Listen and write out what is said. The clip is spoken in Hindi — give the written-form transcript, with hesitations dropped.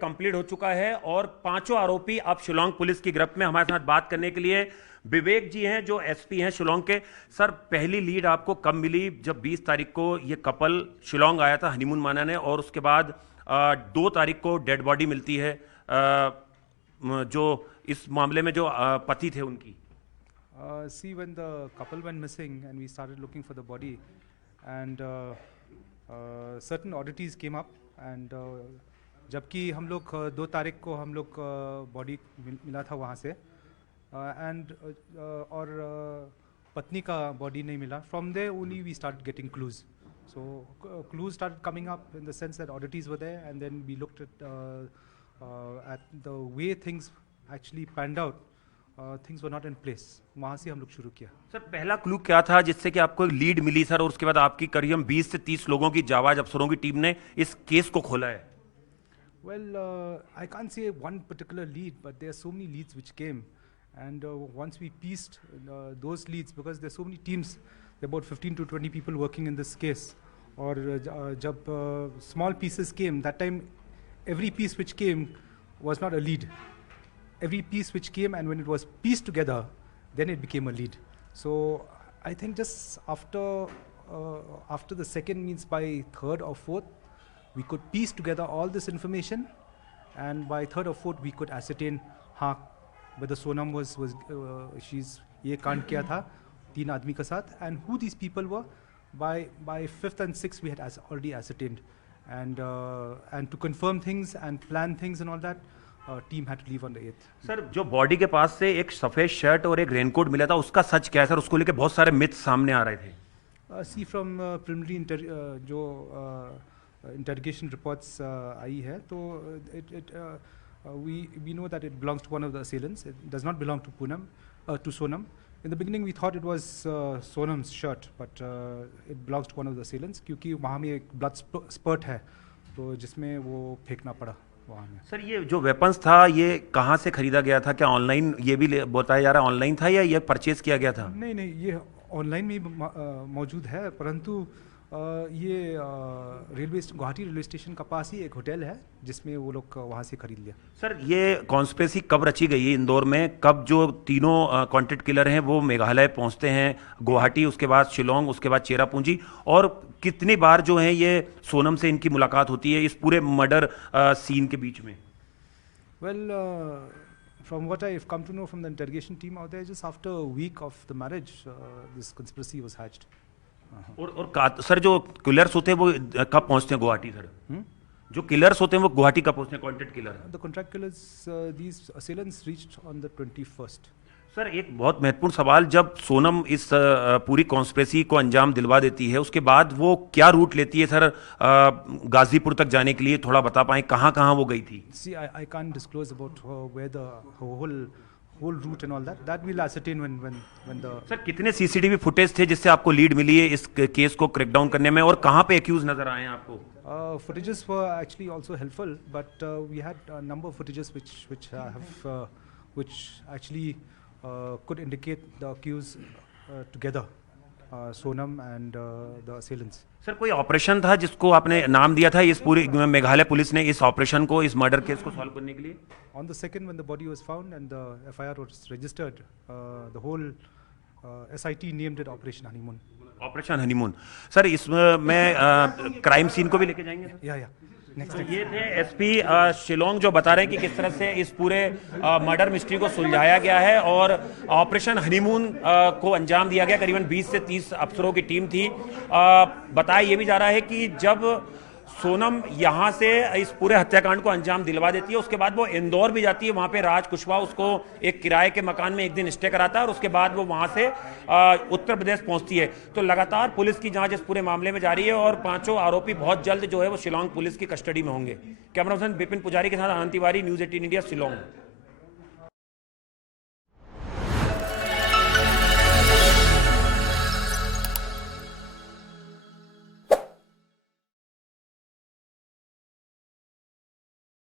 कंप्लीट हो चुका है और पांचों आरोपी अब शिलोंग पुलिस की गिरफ्त में। हमारे साथ बात करने के लिए विवेक जी हैं जो एसपी हैं शिलोंग के। सर, पहली लीड आपको कब मिली जब 20 तारीख को ये कपल शिलोंग आया था हनीमून मानाने और उसके बाद 2 तारीख को डेड बॉडी मिलती है जो इस मामले में जो पति थे उनकी? See, when the couple went missing and we started looking for the body, and certain oddities came up, and जबकि हम लोग 2 तारीख को हम लोग बॉडी मिला था वहाँ से, and और पत्नी का बॉडी नहीं मिला. From there only we started getting clues. So clues started coming up in the sense that oddities were there, and then we looked at the way things actually panned out. Things were not in place. वहाँ से हम लोग शुरू किया. सर, पहला क्लू क्या था जिससे कि आपको लीड मिली सर, और उसके बाद आपकी करीब 20 से 30 लोगों की जाबाज अफसरों की टीम ने इस केस को खोला है? Well, I can't say one particular lead, but there are so many leads which came, and once we pieced those leads, because there are so many teams, there are about 15 to 20 people working in this case. और जब small pieces came, that time every piece which came was not a lead. Every piece which came, and when it was pieced together, then it became a lead. So I think just after the second, means by third or fourth, we could piece together all this information, and by third or fourth we could ascertain whether Sonam was she's ये कांड किया था 3 आदमी के साथ, and who these people were. By 5th and 6th we had already ascertained, and to confirm things and plan things and all that, team had to leave on the 8th. Sir, जो बॉडी के पास से एक सफेद शर्ट और एक रेनकोट मिला था, उसका सच क्या है सर? उसको लेके बहुत सारे मिथ सामने आ रहे थे. See, from preliminary जो interrogation reports आई है, तो we know that it belongs to one of the assailants. It does not belong to Sonam. In the beginning we thought it was Sonam's shirt, but it belongs to one of the assailants, क्योंकि वहाँ में एक blood spurt है, तो जिसमें वो फेंकना पड़ा वहाँ में. सर, ये जो वेपन्स था ये कहाँ से खरीदा गया था? क्या ऑनलाइन ये भी बताया जा रहा है ऑनलाइन था या ये परचेज किया गया था? नहीं, ये ऑनलाइन में मौजूद है, परंतु ये गुवाहाटी रेलवे स्टेशन का पास ही एक होटल है जिसमें वो लोग वहाँ से खरीद लिया. सर, ये कॉन्स्पिरेसी कब रची गई है इंदौर में? कब जो तीनों कॉन्टेक्ट किलर हैं वो मेघालय पहुँचते हैं, गुवाहाटी, उसके बाद शिलोंग, उसके बाद चेरापूंजी, और कितनी बार जो है ये सोनम से इनकी मुलाकात होती है इस पूरे मर्डर सीन के बीच में? Well, from what I've come to know from the interrogation team out there, just after a week of the marriage, this conspiracy was hatched. और सर, जो किलर्स होते हैं वो कब पहुंचते हैं गुवाहाटी सर? जो किलर्स होते हैं वो गुवाहाटी कब पहुंचते हैं, contract killer? The contract killers, these assailants reached on the 21st. Sir, एक बहुत महत्वपूर्ण सवाल, जब सोनम इस पूरी कॉन्स्पिरेसी को अंजाम दिलवा देती है उसके बाद वो क्या रूट लेती है सर गाजीपुर तक जाने के लिए? थोड़ा बता पाएं कहाँ कहाँ वो गई थी? See, I can't disclose about where the whole route and all that. That we'll ascertain when the. Sir, कितने सीसीटीवी फुटेज थे जिससे आपको लीड मिली है इस केस को क्रैकडाउन करने में, और कहाँ पे एक्यूज नजर आए हैं आपको? Footages were actually also helpful, but we had a number of footages which actually could indicate the accused together, Sonam and the assailants. Sir, कोई ऑपरेशन था जिसको आपने नाम दिया था इस पूरी मेघालय पुलिस ने इस ऑपरेशन को, इस मर्डर केस को सॉल्व करने के लिए? On the 2nd, when the body was found and the FIR was registered, the whole SIT named it Operation Honeymoon. Operation honeymoon. Sir, इसमें क्राइम सीन को भी लेके जाएंगे? या नेक्स्ट. ये थे एसपी शिलोंग जो बता रहे हैं कि किस तरह से इस पूरे मर्डर मिस्ट्री को सुलझाया गया है और ऑपरेशन हनीमून को अंजाम दिया गया. करीबन 20 से 30 अफसरों की टीम थी. बताया ये भी जा रहा है कि जब सोनम यहाँ से इस पूरे हत्याकांड को अंजाम दिलवा देती है उसके बाद वो इंदौर भी जाती है. वहाँ पे राज कुशवाहा उसको एक किराए के मकान में एक दिन स्टे कराता है और उसके बाद वो वहाँ से उत्तर प्रदेश पहुँचती है. तो लगातार पुलिस की जांच इस पूरे मामले में जारी है और पांचों आरोपी बहुत जल्द जो है वो शिलोंग पुलिस की कस्टडी में होंगे. कैमरा पर्सन विपिन पुजारी के साथ आनंद तिवारी, न्यूज़ 18 इंडिया, शिलोंग.